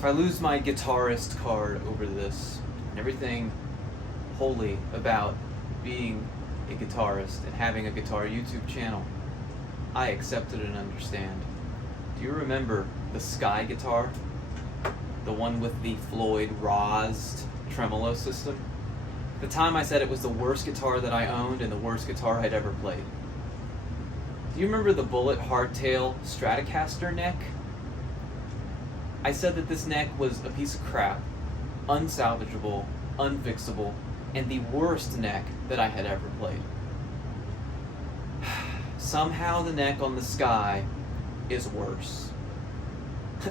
if I lose my guitarist card over this, and everything holy about being a guitarist and having a guitar YouTube channel, I accept it and understand. Do you remember the Sky guitar? The one with the Floyd Rosd Tremolo system? At the time I said it was the worst guitar that I owned and the worst guitar I'd ever played. Do you remember the bullet hardtail Stratocaster neck? I said that this neck was a piece of crap, unsalvageable, unfixable, and the worst neck that I had ever played. Somehow the neck on the Sky is worse.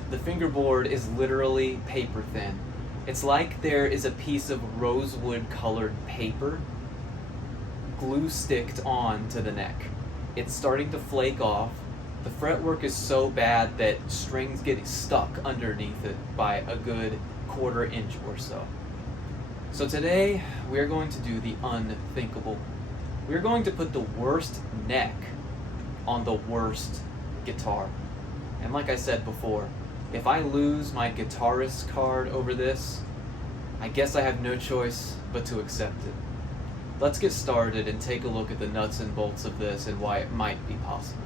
The fingerboard is literally paper thin. It's like there is a piece of rosewood colored paper glue sticked on to the neck. It's starting to flake off. The fretwork is so bad that strings get stuck underneath it by a good quarter inch or so. So today we're going to do the unthinkable. We're going to put the worst neck on the worst guitar. And like I said before, if I lose my guitarist card over this, I guess I have no choice but to accept it. Let's get started and take a look at the nuts and bolts of this and why it might be possible.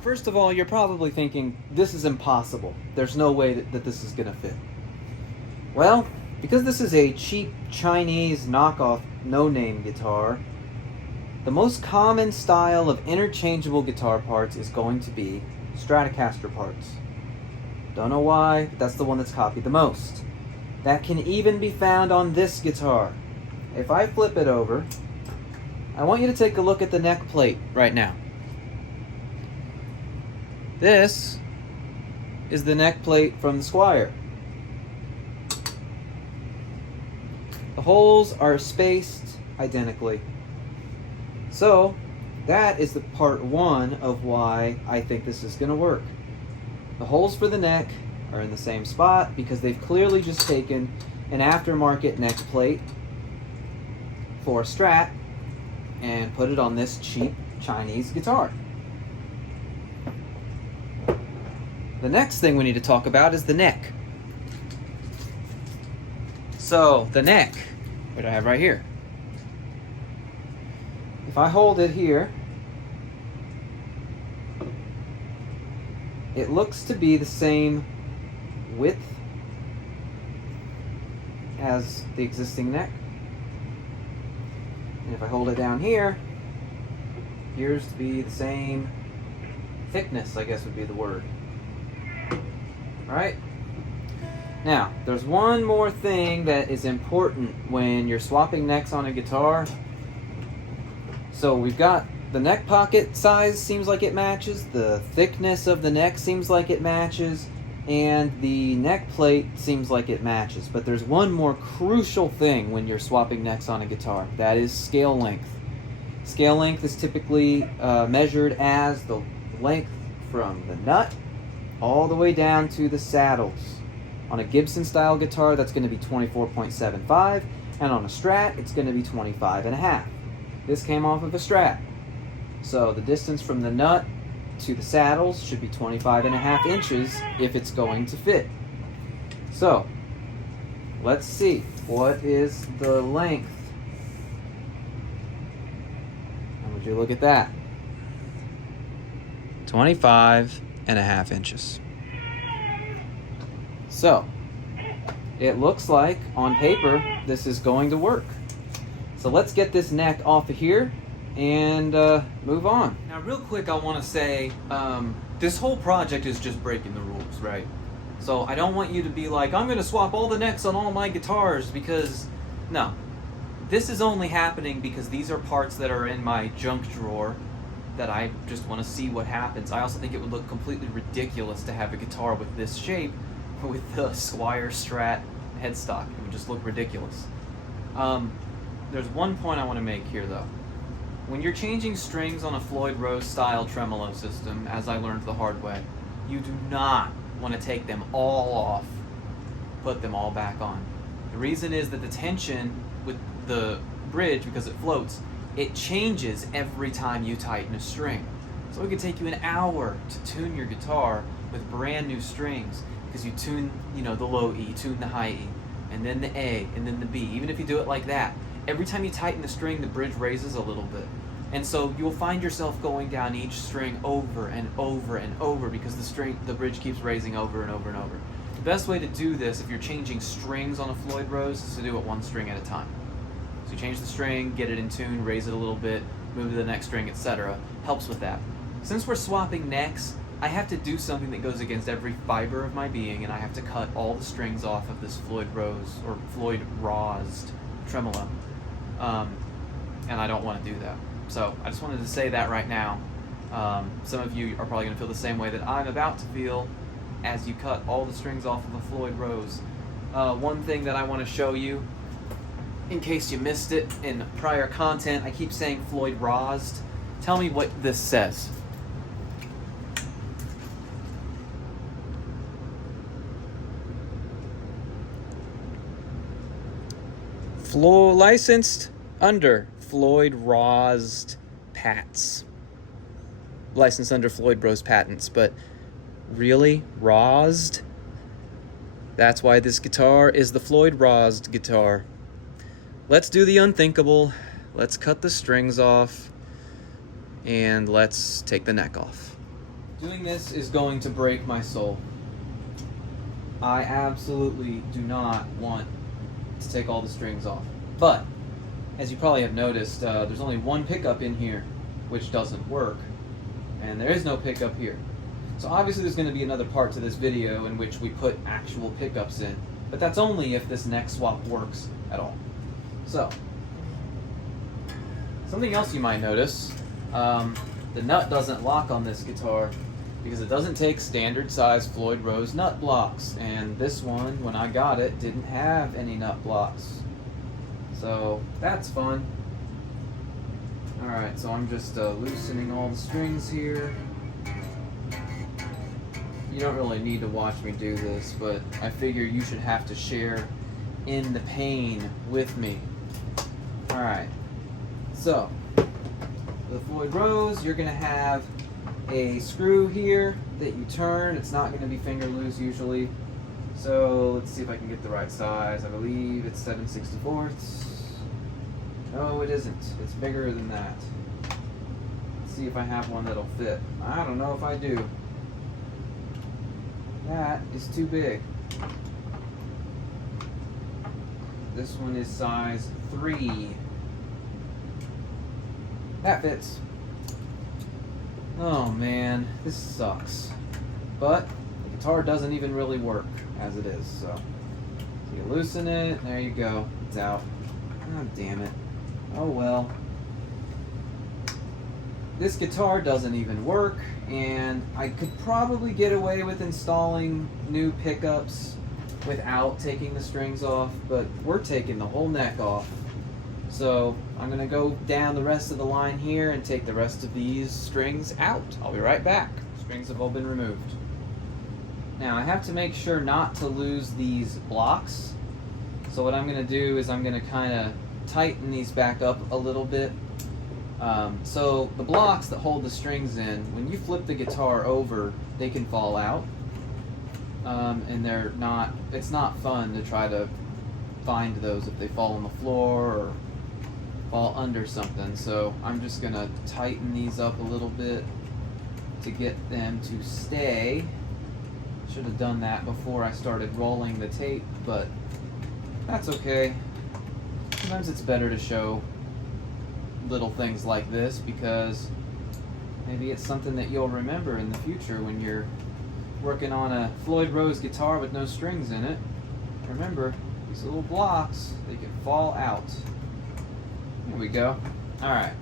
First of all, you're probably thinking, this is impossible. There's no way that this is gonna fit. Well, because this is a cheap Chinese knockoff no-name guitar, the most common style of interchangeable guitar parts is going to be Stratocaster parts. Don't know why, but that's the one that's copied the most. That can even be found on this guitar. If I flip it over, I want you to take a look at the neck plate right now. This is the neck plate from the Squier. The holes are spaced identically. So that is the part one of why I think this is going to work. The holes for the neck are in the same spot because they've clearly just taken an aftermarket neck plate for a Strat and put it on this cheap Chinese guitar. The next thing we need to talk about is the neck. So the neck, what I have right here. If I hold it here, it looks to be the same width as the existing neck. And if I hold it down here, it appears to be the same thickness, I guess would be the word. Alright? Now, there's one more thing that is important when you're swapping necks on a guitar. So we've got the neck pocket size seems like it matches, the thickness of the neck seems like it matches, and the neck plate seems like it matches. But there's one more crucial thing when you're swapping necks on a guitar. That is scale length. Scale length is typically measured as the length from the nut all the way down to the saddles. On a Gibson style guitar, that's going to be 24.75, and on a Strat, it's going to be 25.5. This came off of a Strat. So the distance from the nut to the saddles should be 25.5 inches if it's going to fit. So let's see, what is the length? And would you look at that? 25.5 inches. So it looks like on paper this is going to work. So let's get this neck off of here and move on. Now real quick, I want to say this whole project is just breaking the rules, right? So I don't want you to be like, I'm going to swap all the necks on all my guitars, because no. This is only happening because these are parts that are in my junk drawer that I just want to see what happens. I also think it would look completely ridiculous to have a guitar with this shape with the Squier Strat headstock. It would just look ridiculous. There's one point I want to make here though. When you're changing strings on a Floyd Rosd style tremolo system, as I learned the hard way, you do not want to take them all off, put them all back on. The reason is that the tension with the bridge, because it floats, it changes every time you tighten a string. So it could take you an hour to tune your guitar with brand new strings. because you tune, you know, the low E, tune the high E, and then the A, and then the B. Even if you do it like that, every time you tighten the string, the bridge raises a little bit. And so you'll find yourself going down each string over and over and over because the bridge keeps raising over and over and over. The best way to do this, if you're changing strings on a Floyd Rosd, is to do it one string at a time. So you change the string, get it in tune, raise it a little bit, move to the next string, etc. Helps with that. Since we're swapping necks, I have to do something that goes against every fiber of my being, and I have to cut all the strings off of this Floyd Rosd tremolo. And I don't want to do that. So I just wanted to say that right now. Some of you are probably going to feel the same way that I'm about to feel as you cut all the strings off of a Floyd Rosd. One thing that I want to show you, in case you missed it in prior content, I keep saying Floyd Rosd. Tell me what this says. Licensed under Floyd Rosd patents. Licensed under Floyd Rosd patents, but really? Rosd? That's why this guitar is the Floyd Rosd guitar. Let's do the unthinkable. Let's cut the strings off, and let's take the neck off. Doing this is going to break my soul. I absolutely do not want to take all the strings off. But, as you probably have noticed, there's only one pickup in here, which doesn't work. And there is no pickup here. So obviously there's going to be another part to this video in which we put actual pickups in. But that's only if this neck swap works at all. So, something else you might notice, the nut doesn't lock on this guitar because it doesn't take standard size Floyd Rosd nut blocks. And this one, when I got it, didn't have any nut blocks. So that's fun. Alright, so I'm just loosening all the strings here. You don't really need to watch me do this, but I figure you should have to share in the pain with me. Alright, so the Floyd Rosd, you're going to have a screw here that you turn. It's not going to be finger loose usually. So let's see if I can get the right size. I believe it's 7/64. No, it isn't. It's bigger than that. Let's see if I have one that'll fit. I don't know if I do. That is too big. This one is size 3. That fits. Oh man, this sucks. But the guitar doesn't even really work as it is, so you loosen it, there you go, it's out. Oh damn it. Oh well. This guitar doesn't even work, and I could probably get away with installing new pickups without taking the strings off, but we're taking the whole neck off. So I'm going to go down the rest of the line here and take the rest of these strings out. I'll be right back. Strings have all been removed. Now I have to make sure not to lose these blocks. So what I'm going to do is I'm going to kind of tighten these back up a little bit. So the blocks that hold the strings in, when you flip the guitar over, they can fall out. And it's not fun to try to find those if they fall on the floor or fall under something. So I'm just going to tighten these up a little bit to get them to stay. Should have done that before I started rolling the tape, but that's okay. Sometimes it's better to show little things like this because maybe it's something that you'll remember in the future when you're working on a Floyd Rosd guitar with no strings in it. Remember, these little blocks, they can fall out. There we go. Alright,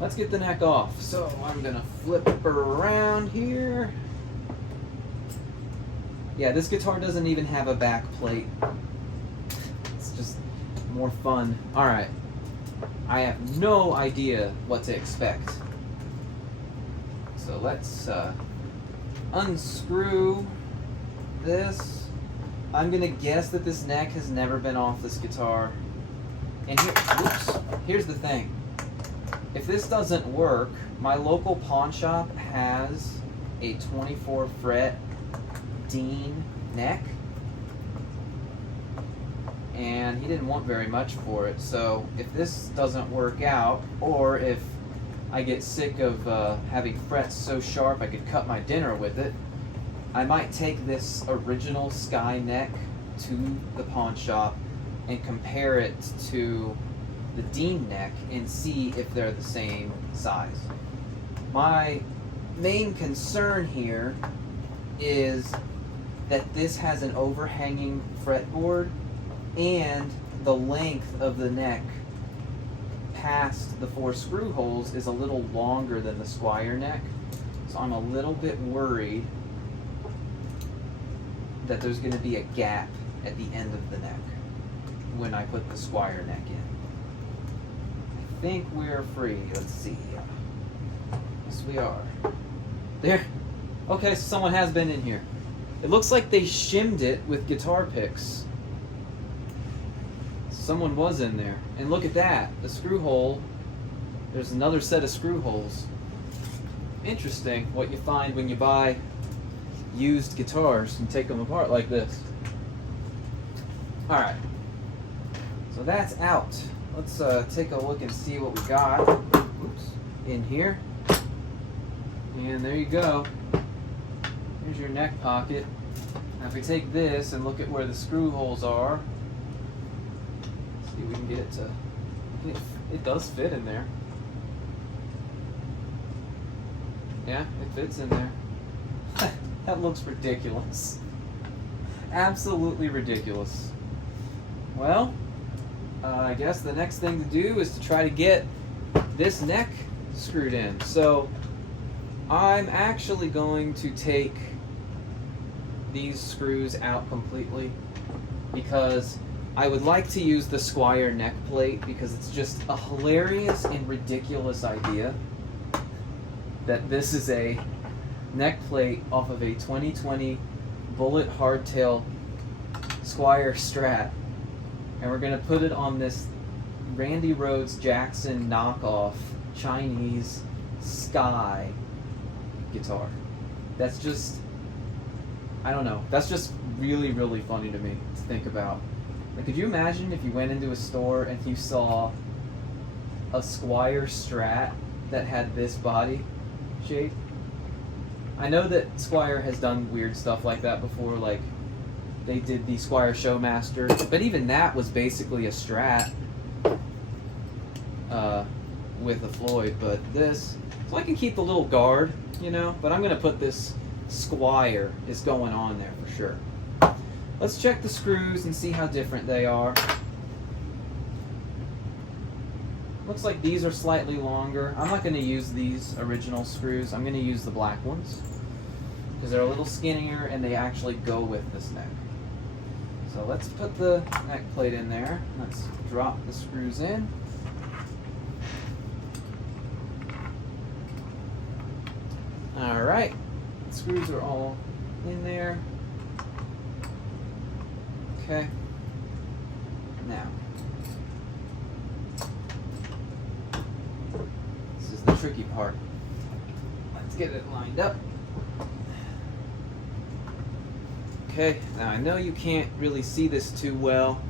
let's get the neck off. So I'm going to flip her around here. Yeah, this guitar doesn't even have a back plate. It's just more fun. Alright, I have no idea what to expect. So let's unscrew this. I'm gonna guess that this neck has never been off this guitar. And here's the thing. If this doesn't work, my local pawn shop has a 24 fret Dean neck, and he didn't want very much for it. So if this doesn't work out, or if I get sick of having frets so sharp I could cut my dinner with it, I might take this original Sky neck to the pawn shop and compare it to the Dean neck and see if they're the same size. My main concern here is that this has an overhanging fretboard and the length of the neck past the 4 screw holes is a little longer than the Squier neck. So I'm a little bit worried that there's going to be a gap at the end of the neck when I put the Squier neck in. I think we're free. Let's see. Yes, we are. There. Okay, so someone has been in here. It looks like they shimmed it with guitar picks. Someone was in there. And look at that. The screw hole. There's another set of screw holes. Interesting what you find when you buy used guitars and take them apart like this. Alright. So that's out. Let's take a look and see what we got. Oops. In here. And there you go. Here's your neck pocket. Now if we take this and look at where the screw holes are, see if we can get it to... It does fit in there. Yeah, it fits in there. That looks ridiculous. Absolutely ridiculous. Well, I guess the next thing to do is to try to get this neck screwed in. So I'm actually going to take these screws out completely because I would like to use the Squier neck plate because it's just a hilarious and ridiculous idea that this is a neck plate off of a 2020 bullet hardtail Squier Strat, and we're going to put it on this Randy Rhoads Jackson knockoff Chinese Sky guitar. That's just, I don't know, that's just really, really funny to me to think about. Like, could you imagine if you went into a store and you saw a Squier Strat that had this body shape? I know that Squier has done weird stuff like that before, like they did the Squier Showmaster, but even that was basically a Strat with a Floyd. But this, so I can keep the little guard, you know, but I'm going to put this Squier is going on there for sure. Let's check the screws and see how different they are. Looks like these are slightly longer. I'm not going to use these original screws. I'm going to use the black ones because they're a little skinnier and they actually go with this neck. So let's put the neck plate in there. Let's drop the screws in. Alright, the screws are all in there. Okay. Now, this is the tricky part. Let's get it lined up. Okay, now I know you can't really see this too well,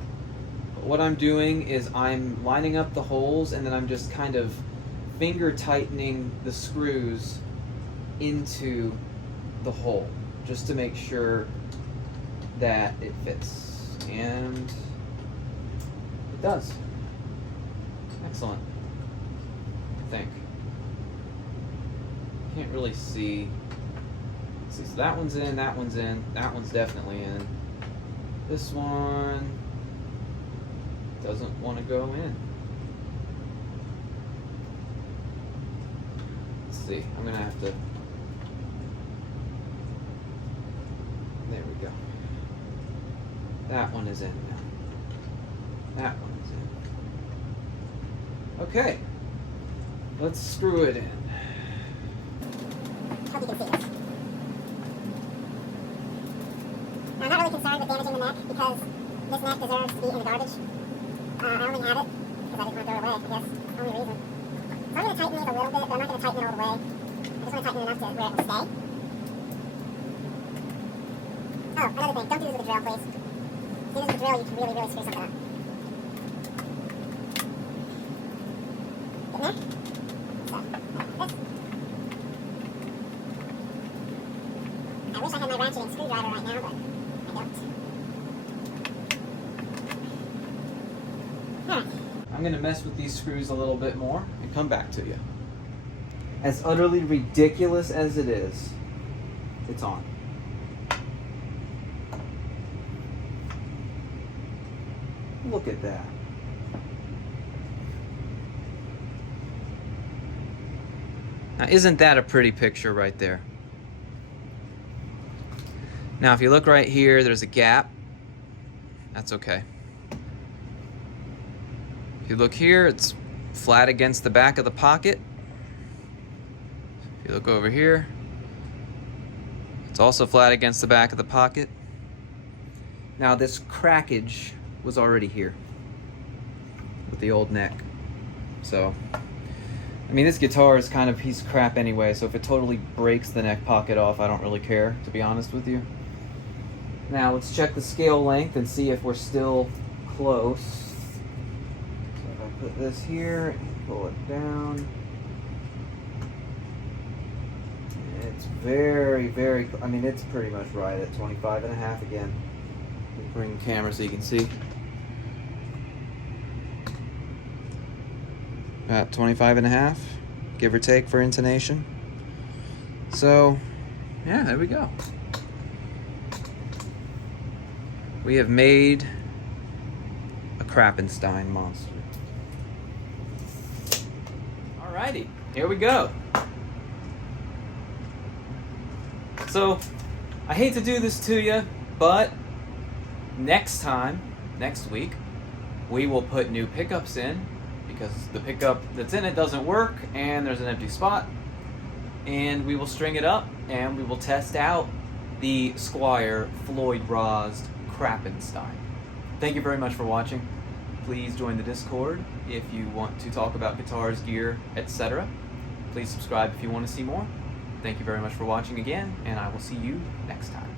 but what I'm doing is I'm lining up the holes and then I'm just kind of finger tightening the screws into the hole just to make sure that it fits. And it does. Excellent. I think. Can't really see. See, so that one's in, that one's in, that one's definitely in. This one doesn't want to go in. Let's see, I'm gonna have to. There we go. That one is in now. That one is in. Okay. Let's screw it in. Hope you can see this. Now, I'm not really concerned with damaging the neck because this neck deserves to be in the garbage. I only have it because I didn't want to throw it away, I guess. Only reason. So I'm going to tighten these a little bit, but I'm not going to tighten it all the way. I just want to tighten it enough to where it will stay. Oh, another thing, don't do this with a drill, please. If you do this with a drill, you can really, really screw something up. Get in there? So, this. I wish I had my ratcheting screwdriver right now, but I don't. Alright. I'm going to mess with these screws a little bit more and come back to you. As utterly ridiculous as it is, it's on. Look at that. Now, isn't that a pretty picture right there? Now, if you look right here, there's a gap. That's okay. If you look here, it's flat against the back of the pocket. If you look over here, it's also flat against the back of the pocket. Now, this crackage was already here with the old neck. So, I mean, this guitar is kind of a piece of crap anyway, so if it totally breaks the neck pocket off, I don't really care, to be honest with you. Now, let's check the scale length and see if we're still close. So if I put this here and pull it down, it's very, very, I mean, it's pretty much right at 25.5 again. Bring the camera so you can see. About 25.5, give or take for intonation. So, yeah, there we go. We have made a Krappenstein monster. Alrighty, here we go. So, I hate to do this to you, but next week, we will put new pickups in because the pickup that's in it doesn't work and there's an empty spot. And we will string it up and we will test out the Squier Floyd Rosd Krappenstein. Thank you very much for watching. Please join the Discord if you want to talk about guitars, gear, etc. Please subscribe if you want to see more. Thank you very much for watching again, and I will see you next time.